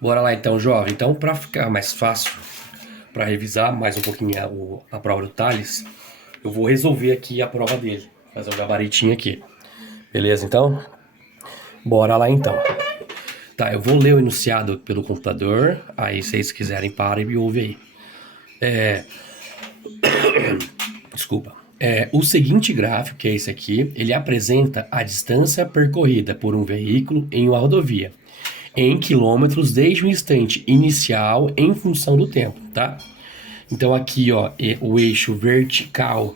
Bora lá então, jovem. Então, para ficar mais fácil, para revisar mais um pouquinho a prova do Thales, eu vou resolver aqui a prova dele. Fazer um gabaritinho aqui. Beleza, então? Bora lá então. Tá, eu vou ler o enunciado pelo computador. Aí, se vocês quiserem, parem e ouvem aí. Desculpa. O seguinte gráfico, que é esse aqui, ele apresenta a distância percorrida por um veículo em uma rodovia, em quilômetros desde o instante inicial em função do tempo, tá? Então aqui, ó, o eixo vertical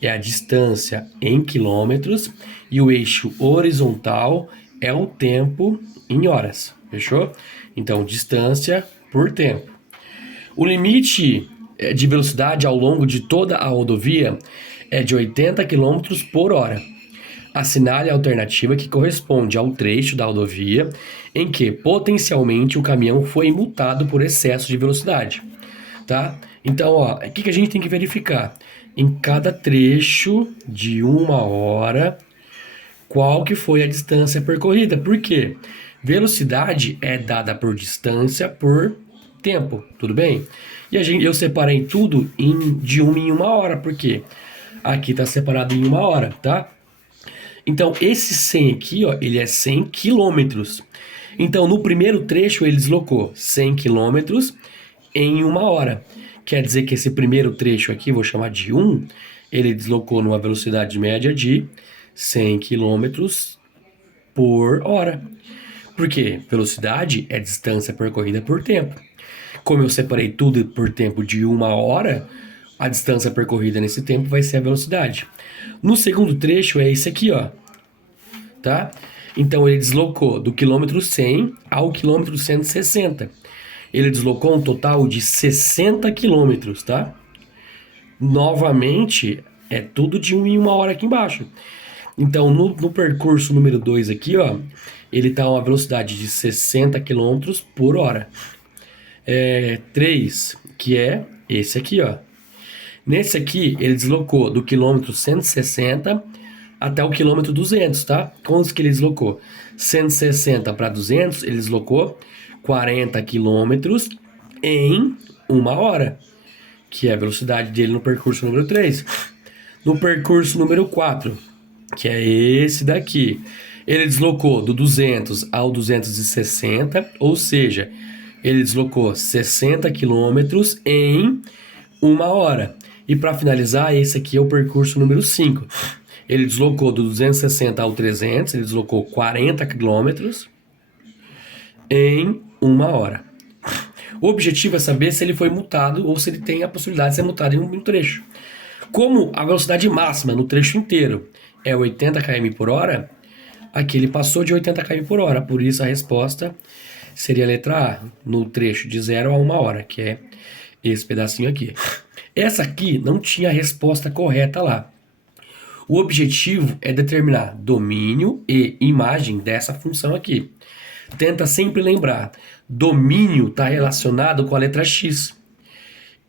é a distância em quilômetros e o eixo horizontal é o tempo em horas, fechou? Então, distância por tempo. O limite de velocidade ao longo de toda a rodovia é de 80 km por hora. Assinale a alternativa que corresponde ao trecho da rodovia em que potencialmente o caminhão foi multado por excesso de velocidade, tá? Então, ó, o que a gente tem que verificar? Em cada trecho de uma hora, qual que foi a distância percorrida? Por quê? Velocidade é dada por distância por tempo, tudo bem? E eu separei tudo de uma em uma hora, porque aqui está separado em uma hora, tá? Então, esse 100 aqui, ó, ele é 100 quilômetros. Então, no primeiro trecho, ele deslocou 100 quilômetros em uma hora. Quer dizer que esse primeiro trecho aqui, vou chamar de 1, ele deslocou numa velocidade média de 100 quilômetros por hora. Por quê? Velocidade é distância percorrida por tempo. Como eu separei tudo por tempo de uma hora, a distância percorrida nesse tempo vai ser a velocidade. No segundo trecho é esse aqui, ó. Tá? Então ele deslocou do quilômetro 100 ao quilômetro 160. Ele deslocou um total de 60 quilômetros, tá? Novamente, é tudo de 1 em uma hora aqui embaixo. Então, no percurso número 2 aqui, ó, ele está a uma velocidade de 60 quilômetros por hora. 3, que é esse aqui, ó. Nesse aqui, ele deslocou do quilômetro 160 até o quilômetro 200, tá? Quantos que ele deslocou? 160 para 200, ele deslocou 40 quilômetros em uma hora, que é a velocidade dele no percurso número 3. No percurso número 4, que é esse daqui, ele deslocou do 200 ao 260, ou seja, ele deslocou 60 quilômetros em uma hora. E para finalizar, esse aqui é o percurso número 5. Ele deslocou do 260 ao 300, ele deslocou 40 quilômetros em uma hora. O objetivo é saber se ele foi multado ou se ele tem a possibilidade de ser multado em um trecho. Como a velocidade máxima no trecho inteiro é 80 km por hora, aqui ele passou de 80 km por hora, por isso a resposta seria a letra A, no trecho de 0 a 1 hora, que é esse pedacinho aqui. Essa aqui não tinha a resposta correta lá. O objetivo é determinar domínio e imagem dessa função aqui. Tenta sempre lembrar, domínio está relacionado com a letra X.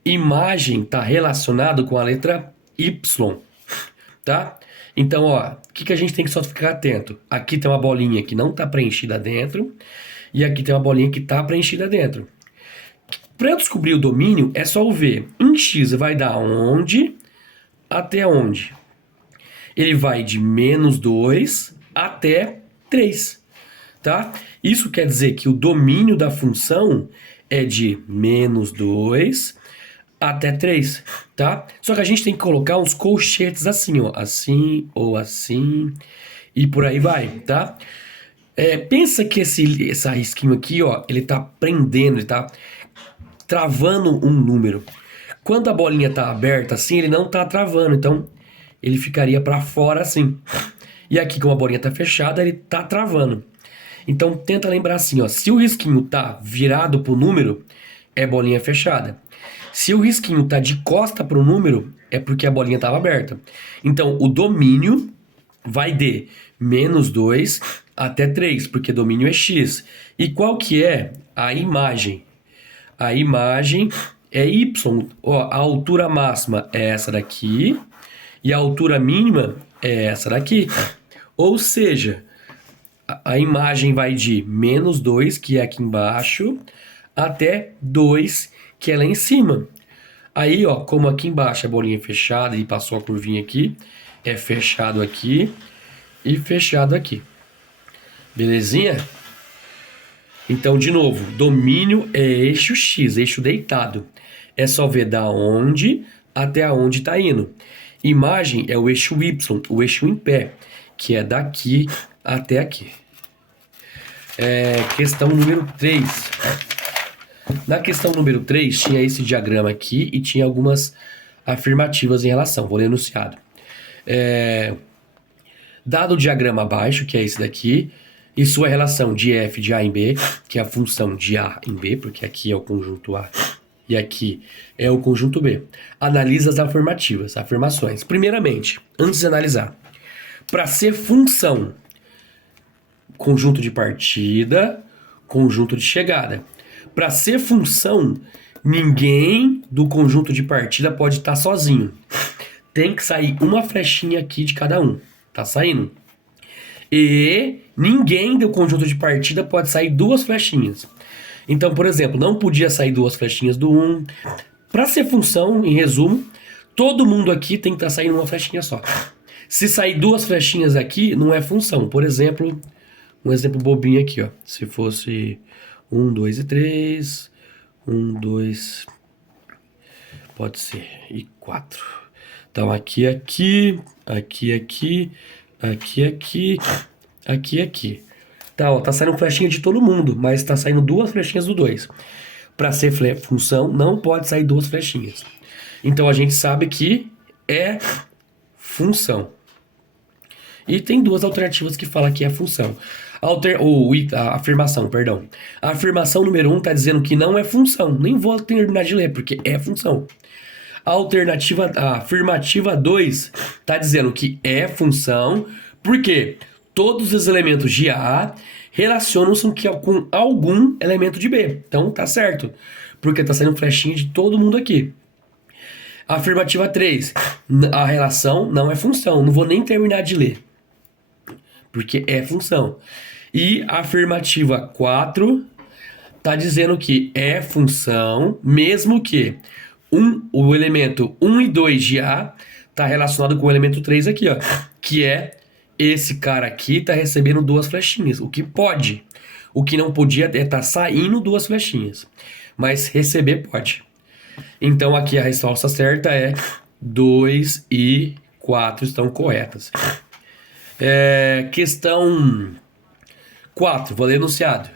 Imagem está relacionado com a letra Y, tá? Então, ó, o que a gente tem que só ficar atento? Aqui tem uma bolinha que não está preenchida dentro e aqui tem uma bolinha que está preenchida dentro. Para eu descobrir o domínio, é só eu ver. Em X vai dar onde até onde? Ele vai de -2 até 3, tá? Isso quer dizer que o domínio da função é de -2 até 3, tá? Só que a gente tem que colocar uns colchetes assim, ó. Assim ou assim e por aí vai, tá? Pensa que esse risquinho aqui, ó, ele tá prendendo, ele tá travando um número. Quando a bolinha tá aberta assim, ele não tá travando, então ele ficaria para fora assim. E aqui, como a bolinha tá fechada, ele tá travando. Então tenta lembrar assim, ó, se o risquinho tá virado pro número, é bolinha fechada. Se o risquinho tá de costa pro número, é porque a bolinha estava aberta. Então o domínio vai de -2 até 3, porque domínio é x. E qual que é a imagem? A imagem é y. Ó, a altura máxima é essa daqui e a altura mínima é essa daqui. Ou seja, a imagem vai de -2, que é aqui embaixo, até 2, que é lá em cima. Aí, ó, como aqui embaixo a bolinha é fechada e passou a curvinha aqui, é fechado aqui e fechado aqui. Belezinha? Então, de novo, domínio é eixo X, eixo deitado. É só ver da onde até onde está indo. Imagem é o eixo Y, o eixo em pé, que é daqui até aqui. Questão número 3. Na questão número 3, tinha esse diagrama aqui e tinha algumas afirmativas em relação. Vou ler o enunciado. Dado o diagrama abaixo, que é esse daqui, e sua relação de f de A em B, que é a função de A em B, porque aqui é o conjunto A e aqui é o conjunto B. Analisa as afirmações. Primeiramente, antes de analisar, para ser função, conjunto de partida, conjunto de chegada. Para ser função, ninguém do conjunto de partida pode estar sozinho. Tem que sair uma flechinha aqui de cada um. Tá saindo? E ninguém do conjunto de partida pode sair duas flechinhas. Então, por exemplo, não podia sair duas flechinhas do 1. Para ser função, em resumo, todo mundo aqui tem que estar saindo uma flechinha só. Se sair duas flechinhas aqui, não é função. Por exemplo, um exemplo bobinho aqui, ó. Se fosse 1, 2 e 3, 1, 2, pode ser, e 4. Então, aqui, aqui, aqui, aqui, aqui, aqui, aqui, aqui. Tá, ó, tá saindo flechinha de todo mundo, mas tá saindo duas flechinhas do 2. Para ser função, não pode sair duas flechinhas. Então, a gente sabe que é função. E tem duas alternativas que falam que é função. A afirmação, perdão. A afirmação número 1 tá dizendo que não é função. Nem vou terminar de ler, porque é função. A afirmativa 2 tá dizendo que é função, porque todos os elementos de A relacionam-se com algum elemento de B. Então tá certo, porque tá saindo flechinha de todo mundo aqui. Afirmativa 3, a relação não é função. Não vou nem terminar de ler, porque é função. E a afirmativa 4 tá dizendo que é função, mesmo que o elemento 1 e 2 de A tá relacionado com o elemento 3 aqui, ó, que é esse cara aqui tá recebendo duas flechinhas, o que pode. O que não podia é tá saindo duas flechinhas, mas receber pode. Então aqui a resposta certa é 2 e 4 estão corretas. Questão 4, vou ler enunciado.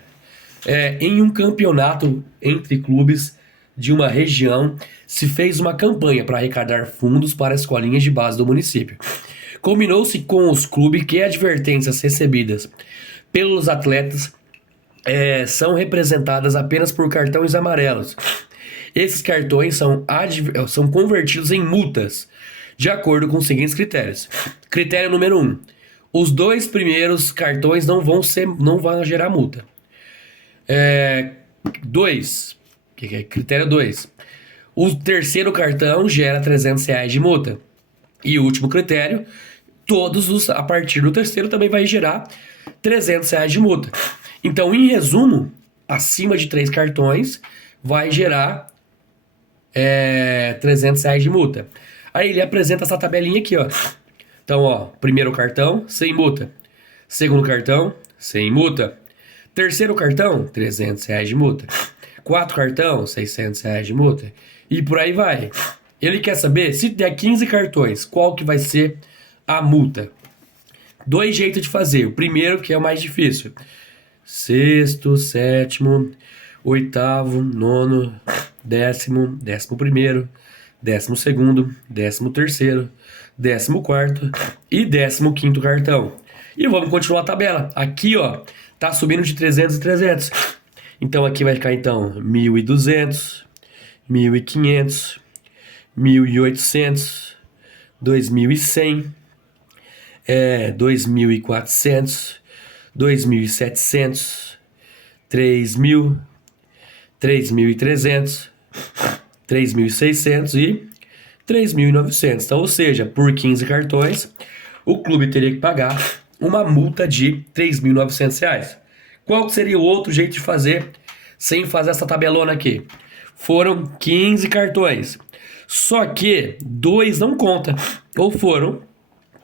Em um campeonato entre clubes de uma região, se fez uma campanha para arrecadar fundos para escolinhas de base do município. Combinou-se com os clubes que advertências recebidas pelos atletas são representadas apenas por cartões amarelos. Esses cartões são convertidos em multas, de acordo com os seguintes critérios. Critério número 1. Os 2 primeiros cartões não vão gerar multa. 2. Critério 2. O terceiro cartão gera R$300 de multa. E o último critério, a partir do terceiro também vai gerar R$300 de multa. Então, em resumo, acima de 3 cartões vai gerar R$300 de multa. Aí ele apresenta essa tabelinha aqui, ó. Então, ó, primeiro cartão, sem multa. Segundo cartão, sem multa. Terceiro cartão, R$300 de multa. 4 cartão, R$600 de multa. E por aí vai. Ele quer saber, se der 15 cartões, qual que vai ser a multa? 2 jeitos de fazer. O primeiro, que é o mais difícil. Sexto, sétimo, oitavo, nono, décimo, 11º, 12º, 13º, 14º e 15º cartão. E vamos continuar a tabela. Aqui, ó, tá subindo de 300 e 300. Então aqui vai ficar, então, 1.200, 1.500, 1.800, 2.100, 2.400, 2.700, 3.000, 3.300, 3.600 e 3.900. Então, ou seja, por 15 cartões, o clube teria que pagar uma multa de R$ 3.900. Qual seria o outro jeito de fazer sem fazer essa tabelona aqui? Foram 15 cartões. Só que 2 não conta. Ou foram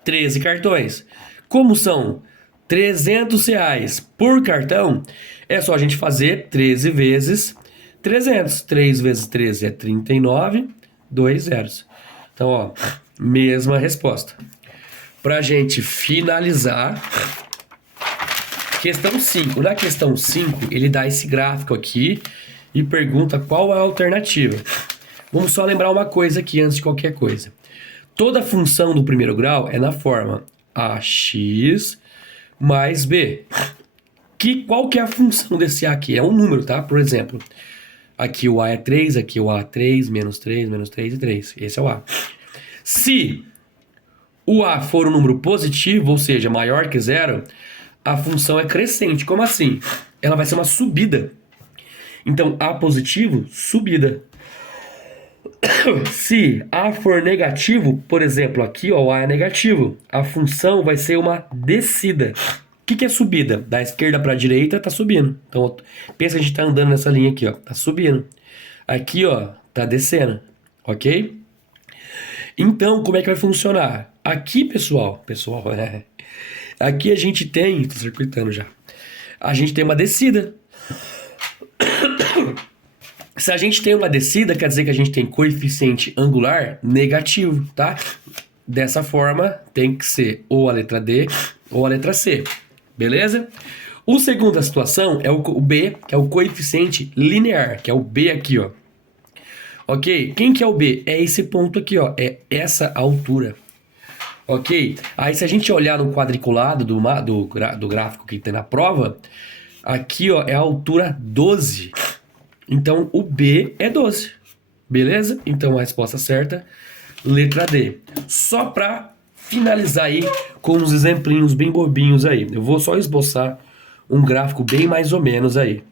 13 cartões. Como são R$ 300 por cartão, é só a gente fazer 13 vezes 300. 3 vezes 13 é 39, 2 zeros. Então, ó, mesma resposta. Pra gente finalizar, questão 5. Na questão 5, ele dá esse gráfico aqui e pergunta qual é a alternativa. Vamos só lembrar uma coisa aqui antes de qualquer coisa. Toda função do primeiro grau é na forma ax mais b. Qual que é a função desse a aqui? É um número, tá? Por exemplo, aqui o a é 3, aqui o a é 3, menos 3 e 3. Esse é o a. Se o a for um número positivo, ou seja, maior que zero, a função é crescente. Como assim? Ela vai ser uma subida. Então, a positivo, subida. Se a for negativo, por exemplo, aqui ó, o a é negativo, a função vai ser uma descida. O que é subida? Da esquerda para a direita tá subindo. Então, pensa que a gente tá andando nessa linha aqui, ó, tá subindo. Aqui, ó, tá descendo, ok? Então, como é que vai funcionar? Aqui, pessoal, né? Aqui a gente tem, tô circuitando já. A gente tem uma descida. Se a gente tem uma descida, quer dizer que a gente tem coeficiente angular negativo, tá? Dessa forma, tem que ser ou a letra D ou a letra C, beleza? O segunda situação é o B, que é o coeficiente linear, que é o B aqui, ó. Ok? Quem que é o B? É esse ponto aqui, ó. É essa altura. Ok? Aí se a gente olhar no quadriculado do gráfico que tem na prova, aqui, ó, é a altura 12. Então, o B é 12. Beleza? Então, a resposta certa, letra D. Só para finalizar aí com uns exemplinhos bem bobinhos aí. Eu vou só esboçar um gráfico bem mais ou menos aí.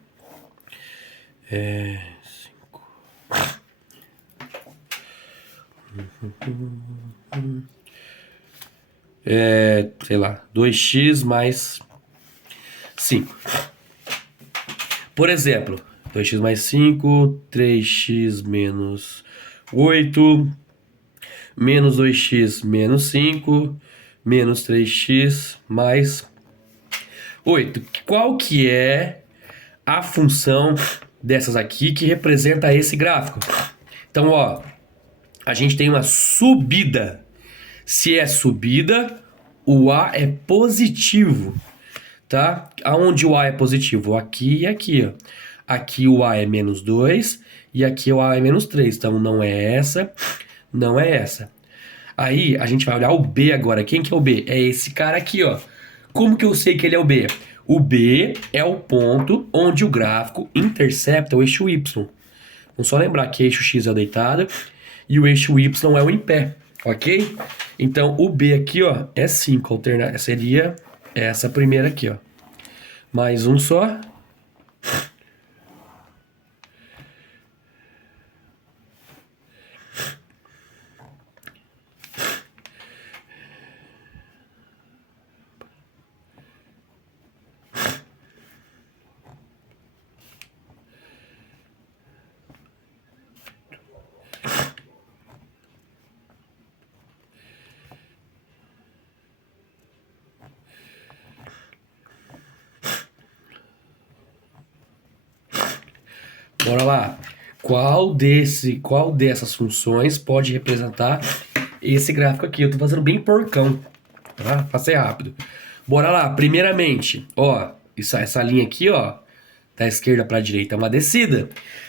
Sei lá, 2x mais 5. Por exemplo, 2x mais 5, 3x menos 8, menos 2x menos 5, menos 3x mais 8. Qual que é a função dessas aqui que representa esse gráfico? Então, ó, a gente tem uma subida. Se é subida, o A é positivo, tá? Aonde o A é positivo? Aqui e aqui, ó. Aqui o A é menos 2 e aqui o A é menos 3. Então, não é essa, não é essa. Aí, a gente vai olhar o B agora. Quem que é o B? É esse cara aqui, ó. Como que eu sei que ele é o B? O B é o ponto onde o gráfico intercepta o eixo Y. Vamos só lembrar que eixo X é o deitado e o eixo Y é o em pé, ok? Então, o B aqui, ó, é 5. Seria essa primeira aqui, ó. Mais um só. Bora lá. Qual dessas funções pode representar esse gráfico aqui? Eu tô fazendo bem porcão, tá? Passei rápido. Bora lá. Primeiramente, ó, essa linha aqui, ó, da esquerda para a direita é uma descida.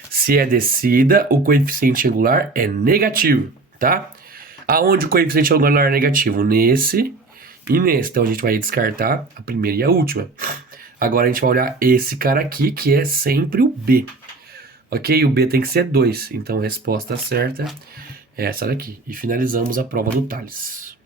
Se é descida, o coeficiente angular é negativo, tá? Aonde o coeficiente angular é negativo? Nesse e nesse. Então a gente vai descartar a primeira e a última. Agora a gente vai olhar esse cara aqui, que é sempre o B. Ok? O B tem que ser 2. Então, a resposta certa é essa daqui. E finalizamos a prova do Tales.